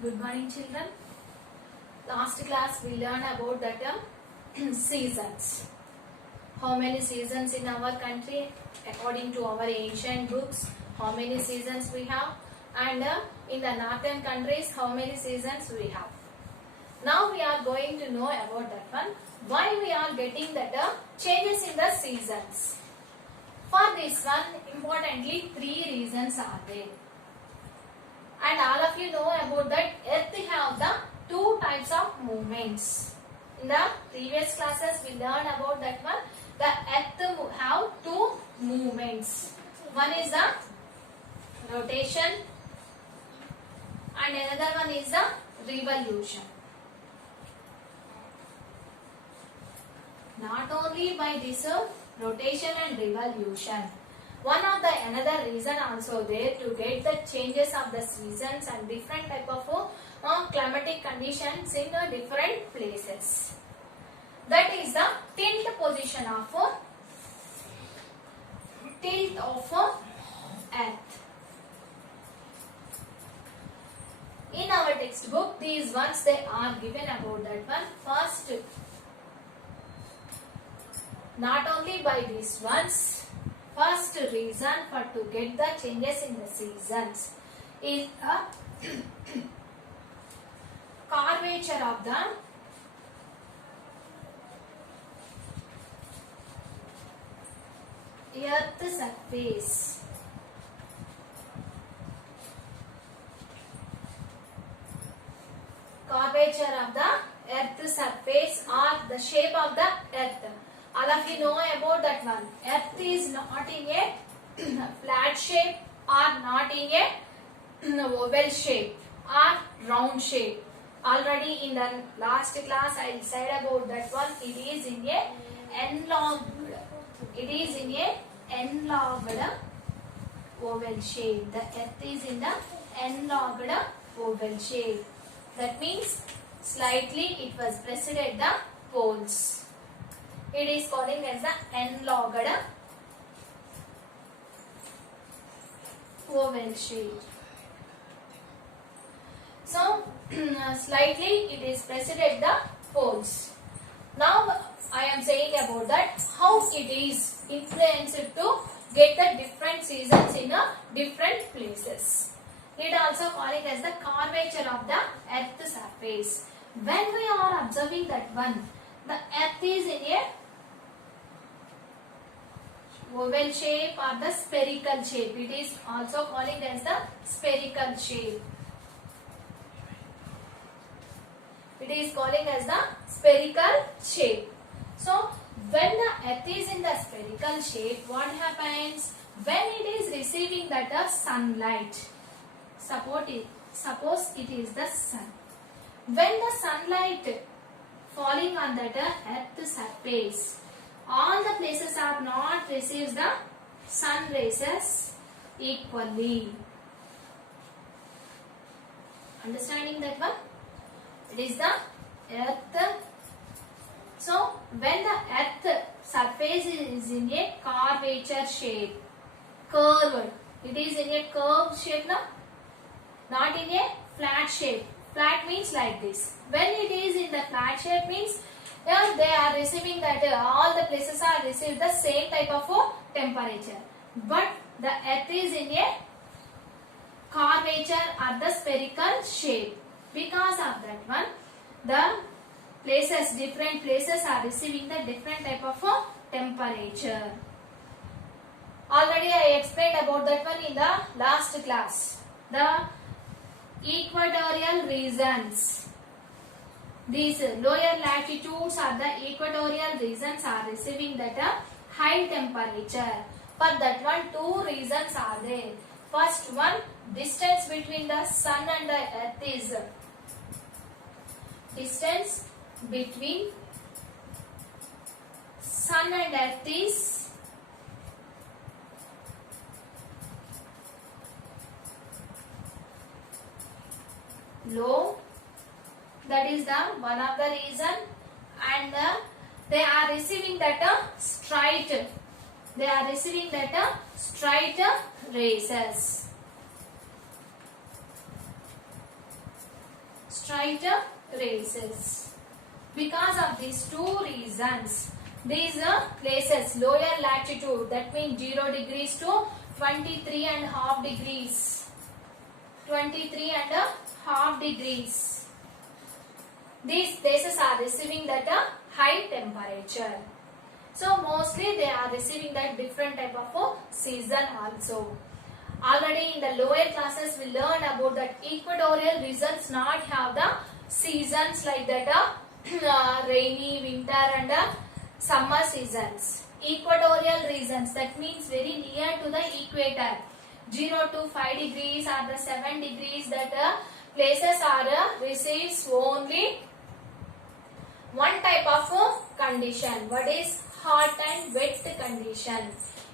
Good morning, children. Last class we learned about the term seasons. How many seasons in our country according to our ancient books? How many seasons we have? And in the northern countries, how many seasons we have? Now we are going to know about that one. Why we are getting the changes in the seasons? For this one, importantly, 3 reasons are there. And all of you know about that earth have the 2 types of movements. In the previous classes we learned about that one. The earth have 2 movements. One is the rotation and another one is the revolution. Not only by this rotation and revolution, one of the another reason also there to get the changes of the seasons and different type of climatic conditions in different places. That is the tilt position of earth. In our textbook, these ones they are given about that one. First, not only by these ones. First reason for to get the changes in the seasons is a curvature of the earth surface. Curvature of the earth surface or the shape of the earth. All of you know about that one. Earth is not in a flat shape or not in a oval shape or round shape. Already in the last class I said about that one. It is in a enlonged. It is in a enlonged oval shape. The earth is in the enlonged oval shape. That means slightly it was pressed at the poles. It is calling as the enlonged oval shape. So, slightly it is pressed at the poles. Now, I am saying about that how it is influenced to get the different seasons in different places. It also calling as the curvature of the earth surface. When we are observing that one, the earth is in a oval shape or the spherical shape. It is also calling as the spherical shape. It is calling as the spherical shape. So, when the earth is in the spherical shape, what happens? When it is receiving that sunlight, suppose it is the sun. When the sunlight falling on that earth surface, all the places are not receives the sun rays equally. Understanding that one? It is the earth. So, when the earth surface is in a curvature shape, curved, it is in a curved shape now, not in a flat shape. Flat means like this. When it is in the flat shape means they are receiving that all the places are receiving the same type of temperature. But the earth is in a curvature or the spherical shape. Because of that one, the places, different places are receiving the different type of temperature. Already I explained about that one in the last class. The equatorial regions. These lower latitudes or the equatorial regions are receiving that high temperature. For that one, 2 reasons are there. First one, distance between the sun and the earth is distance between sun and earth is low. That is the one of the reason, and they are receiving that straight. They are receiving that straight rays. straight races. Because of these two reasons, these places lower latitude, that means 0 degrees to 23.5 degrees. 23.5 degrees. These places are receiving that high temperature. So mostly they are receiving that different type of season also. Already in the lower classes we learned about that equatorial regions not have the seasons like that rainy, winter and summer seasons. Equatorial regions, that means very near to the equator, 0 to 5 degrees or the 7 degrees, that places are receives only one type of condition. What is hot and wet condition?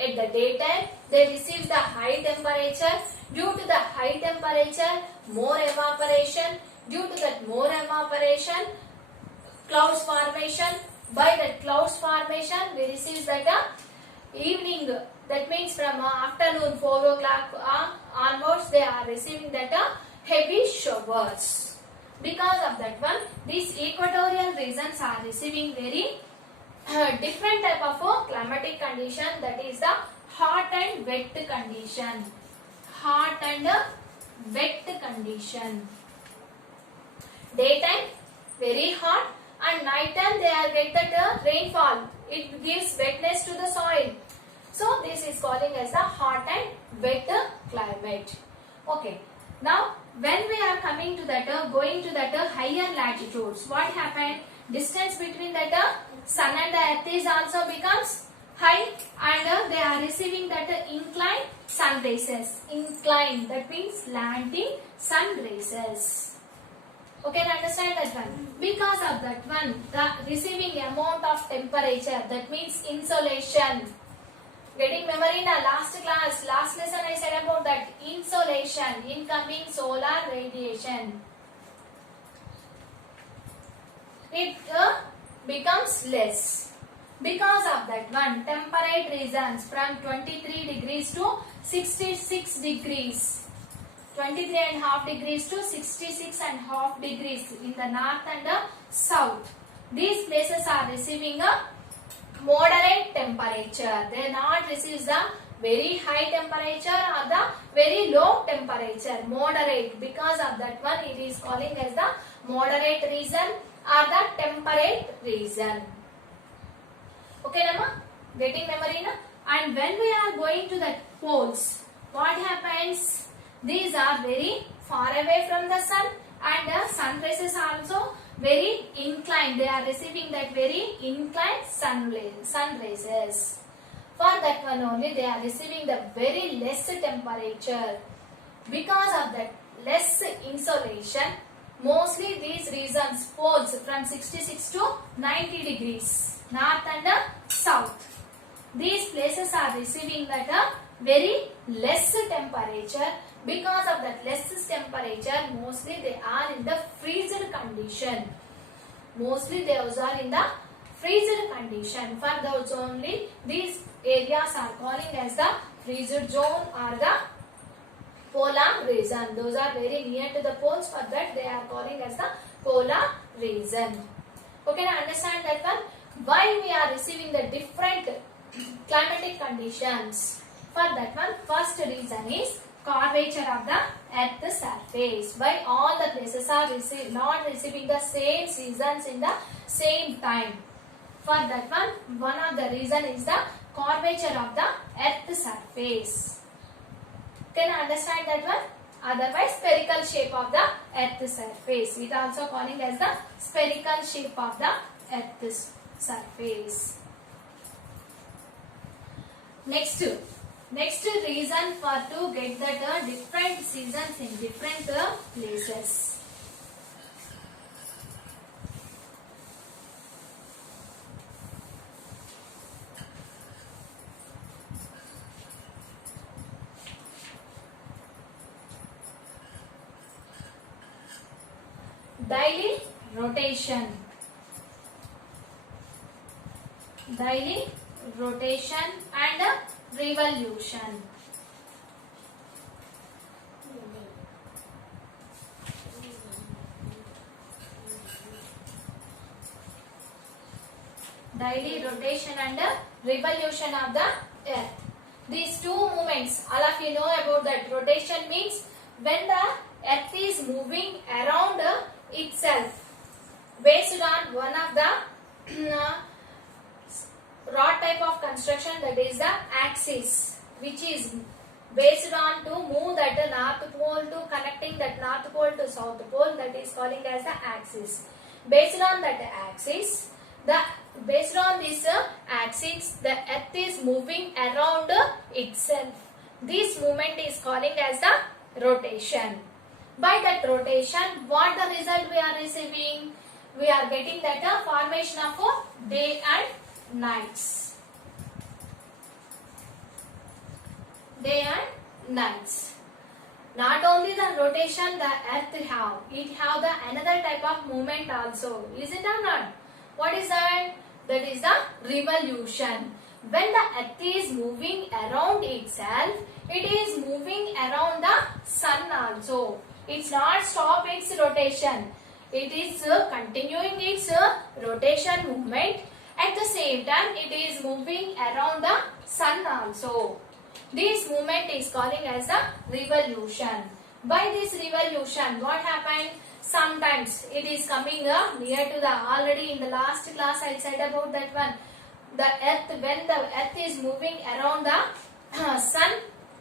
At the daytime they receive the high temperature. Due to the high temperature, more evaporation. Due to that more evaporation, clouds formation. By that clouds formation we receive that evening, that means from afternoon 4 o'clock onwards they are receiving that heavy showers. Because of that one, these equatorial regions are receiving very different type of climatic condition, that is the hot and wet condition. Hot and wet condition. Daytime very hot and night time they are get that rainfall. It gives wetness to the soil. So this is calling as the hot and wet climate. Okay. Now when we are coming to that going to that higher latitudes, what happened? Distance between that sun and the earth is also becomes high, and they are receiving that inclined sun rays. Inclined, that means slanting sun rays. Okay, understand that one? Because of that one, the receiving amount of temperature, that means insolation. Getting memory in the last class, last lesson I said about that insolation, incoming solar radiation. It becomes less. Because of that one, temperate regions from 23 degrees to 66 degrees. 23.5 degrees to 66.5 degrees in the north and the south. These places are receiving a moderate temperature. They not receive the very high temperature or the very low temperature. Moderate. Because of that one, it is calling as the moderate region or the temperate region. Okay, Nama? Getting memory na? And when we are going to the poles, what happens? These are very far away from the sun, and the sun rays are also very inclined. They are receiving that very inclined sun rays. For that one only they are receiving the very less temperature. Because of that less insolation, mostly these regions poles from 66 to 90 degrees, north and south. These places are receiving that very less temperature. Because of that less temperature, mostly they are in the freezer condition. Mostly they are in the freezer condition. For those only, these areas are calling as the freezer zone or the polar region. Those are very near to the poles. For that they are calling as the polar region. Okay, now understand that one. Why we are receiving the different climatic conditions? For that one, first reason is curvature of the earth's surface. Why all the places are not receiving the same seasons in the same time? For that one of the reason is the curvature of the earth's surface. Can you understand that one? Otherwise, spherical shape of the earth's surface. It also calling as the spherical shape of the earth's surface. Next reason for to get that different seasons in different places. Daily rotation. Daily rotation and revolution. daily rotation and revolution of the earth. These two movements, all of you know about that. Rotation means when the earth is moving around itself based on one of the rod type of construction, that is the axis, which is based on to move that north pole to connecting that north pole to south pole, that is calling as the axis. Based on that axis, based on this axis, the earth is moving around itself. This movement is calling as the rotation. By that rotation, what the result we are receiving? We are getting that formation of day and nights. Day and nights. Not only the rotation the earth have, it have the another type of movement also. Is it or not? What is that? That is the revolution. When the earth is moving around itself, it is moving around the sun also. It's not stop its rotation. It is continuing its rotation movement. At the same time, it is moving around the sun also. This movement is calling as a revolution. By this revolution, what happened? Sometimes it is coming near to the, already in the last class I said about that one. The earth, when the earth is moving around the sun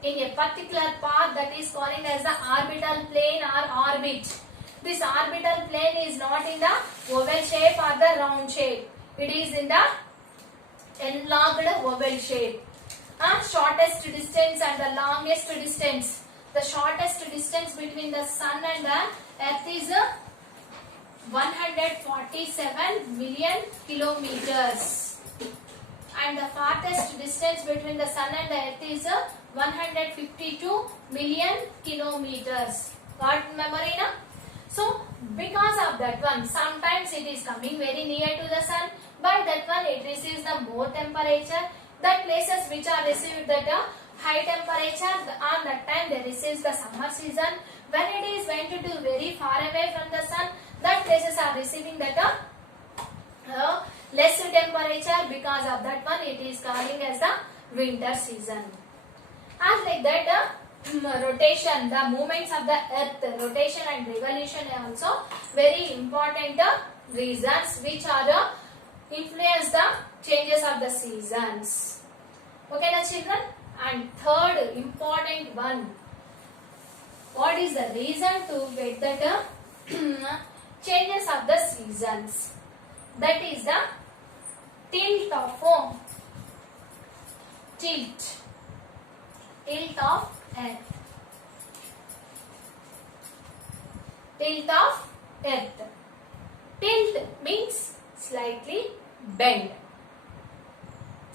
in a particular path, that is calling as the orbital plane or orbit. This orbital plane is not in the oval shape or the round shape. It is in the enlarged oval shape. Shortest distance and the longest distance. The shortest distance between the sun and the earth is 147 million kilometers. And the farthest distance between the sun and the earth is 152 million kilometers. Got memory now? So, because of that one, sometimes it is coming very near to the sun. By that one, it receives the more temperature. That places which are received that high temperature, on that time they receives the summer season. When it is went to very far away from the sun, that places are receiving that less temperature. Because of that one, it is calling as the winter season. As like that, rotation, the movements of the earth, rotation and revolution are also very important reasons which are influence the changes of the seasons. Okay now children? And third important one, what is the reason to get that changes of the seasons? That is the tilt of tilt of earth. Tilt of earth. Tilt means slightly bend.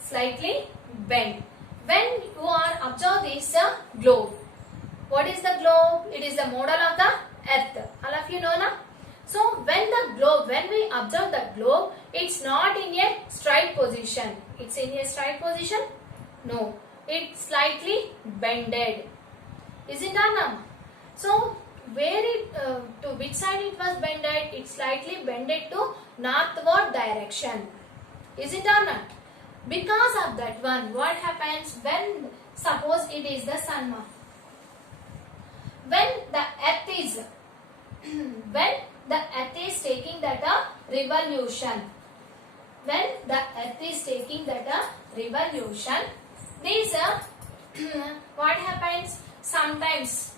Slightly bend. When you are observe this globe, what is the globe? It is the model of the earth. All of you know now. So when we observe the globe, it's not in a straight position. It's in a straight position? No. It's slightly bended. Is it or not? So where it to which side it was bended? It's slightly bended to northward direction. Is it or not? Because of that one, what happens when suppose it is the sun? When the earth is when the earth is taking that revolution, when the earth is taking that revolution, this what happens? Sometimes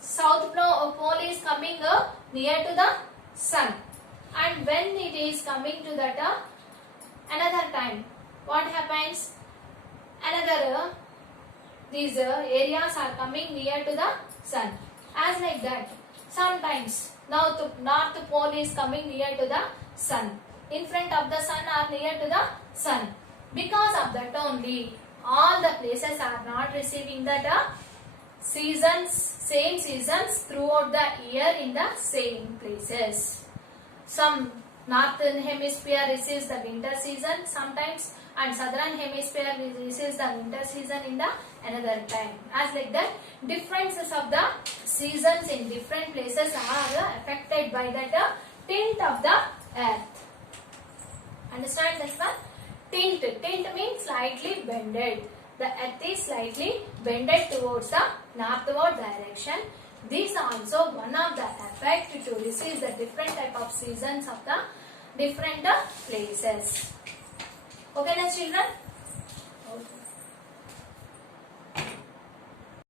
south pole is coming near to the sun, and when it is coming to that another time, what happens? Another these areas are coming near to the sun. As like that, sometimes now the north pole is coming near to the sun, in front of the sun or near to the sun. Because of that only, all the places are not receiving that seasons, same seasons throughout the year in the same places. Some northern hemisphere receives the winter season sometimes, and southern hemisphere receives the winter season in the another time. As like that, differences of the seasons in different places are affected by that tilt of the earth. Understand this one? Tint. Tint means slightly bended. The earth is slightly bended towards the northward direction. This also one of the effect to receive the different type of seasons of the different places. Okay, now children? Okay.